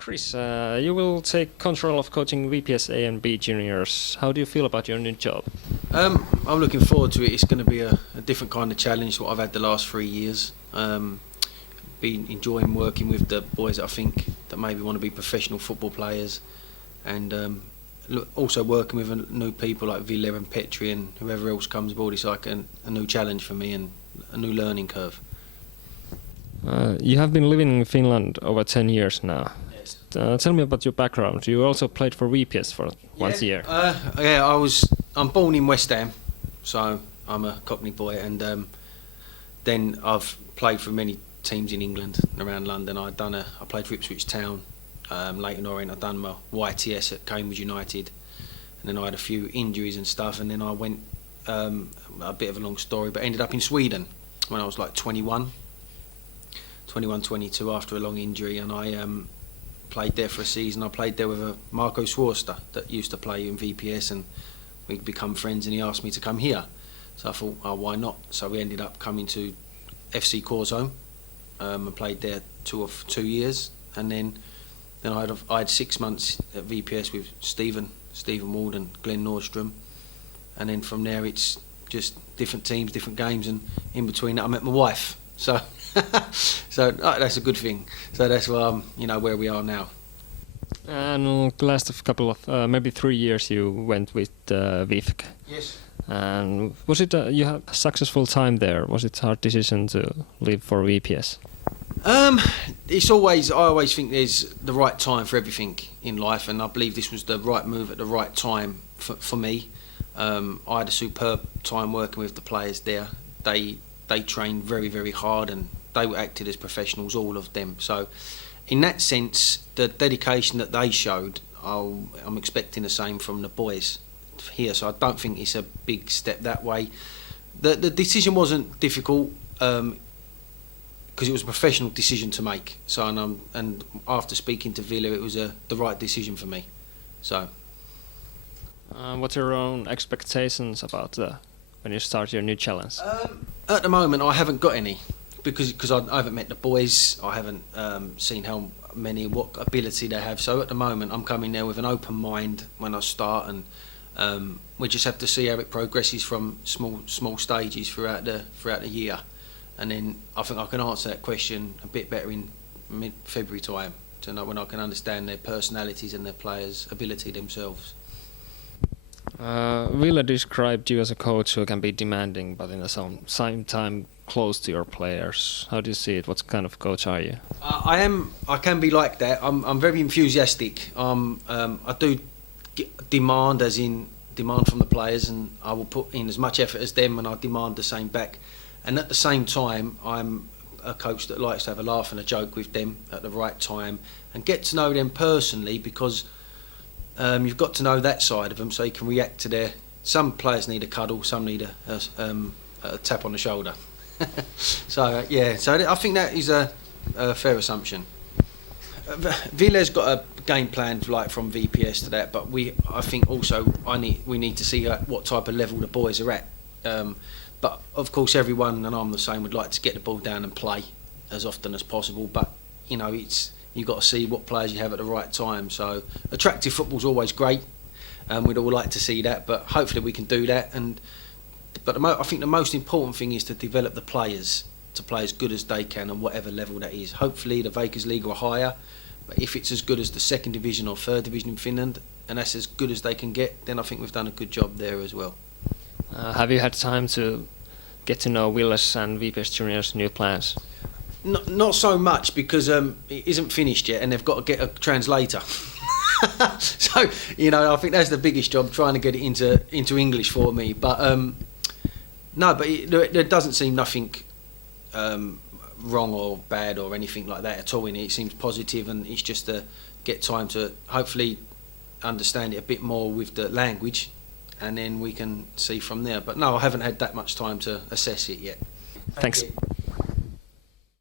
Kris, you will take control of coaching VPS A and B juniors. How do you feel about your new job? I'm looking forward to it. It's going to be a different kind of challenge to what I've had the last 3 years. Been enjoying working with the boys that I think that maybe want to be professional football players, and also working with new people like Ville and Petri and whoever else comes aboard. It's like a new challenge for me and a new learning curve. You have been living in Finland over 10 years now. Yes. Tell me about your background. You also played for VPS for one year. I'm born in West Ham, so I'm a Cockney boy, and then I've played for many teams in England and around London. I played for Ipswich Town, Leyton Orient. I've done my YTS at Cambridge United, and then I had a few injuries and stuff, and then I went a bit of a long story, but ended up in Sweden when I was like 21, 22 after a long injury, and I played there for a season. I played there with Marco Swarster that used to play in VPS, and we'd become friends, and he asked me to come here. So I thought, oh, why not? So we ended up coming to FC Corso. I played there 2 years, and then I had 6 months at VPS with Stephen Ward and Glenn Nordstrom, and then from there it's just different teams, different games, and in between that I met my wife. So that's a good thing. So that's why I'm, where we are now. And the last couple of maybe 3 years you went with VIFK. Yes. And was it you had a successful time there? Was it a hard decision to leave for VPS? I always think there's the right time for everything in life, and I believe this was the right move at the right time for me. I had a superb time working with the players there. They trained very, very hard, and they acted as professionals, all of them. So in that sense, the dedication that they showed, I'm expecting the same from the boys here. So I don't think it's a big step that way. The decision wasn't difficult, because it was a professional decision to make. So and after speaking to Villa, it was the right decision for me. So. What's your own expectations about when you start your new challenge? At the moment, I haven't got any, because I haven't met the boys. I haven't seen what ability they have. So at the moment, I'm coming there with an open mind when I start, and we just have to see how it progresses from small stages throughout the year, and then I think I can answer that question a bit better in mid-February time, to know when I can understand their personalities and their players' ability themselves. Ville described you as a coach who can be demanding, but in the same time close to your players. How do you see it? What kind of coach are you? I can be like that. I'm very enthusiastic. I do demand from the players, and I will put in as much effort as them, and I demand the same back. And at the same time, I'm a coach that likes to have a laugh and a joke with them at the right time, and get to know them personally, because you've got to know that side of them, so you can react to some players need a cuddle, some need a tap on the shoulder. So I think that is a fair assumption. Villa's got a game plan from VPS to that, but I think also we need to see what type of level the boys are at. But of course, everyone, and I'm the same, would like to get the ball down and play as often as possible. But you've got to see what players you have at the right time. So attractive football's always great, and we'd all like to see that. But hopefully we can do that. But I think the most important thing is to develop the players to play as good as they can on whatever level that is. Hopefully the Veikkaus League or higher. But if it's as good as the 2nd division or 3rd division in Finland, and that's as good as they can get, then I think we've done a good job there as well. Have you had time to get to know Ville's and VPS Junior's new plans? Not so much, because it isn't finished yet, and they've got to get a translator. So I think that's the biggest job, trying to get it into English for me. But there doesn't seem nothing wrong or bad or anything like that at all in it. It seems positive, and it's just to get time to hopefully understand it a bit more with the language, and then we can see from there. But no, I haven't had that much time to assess it yet. Thanks.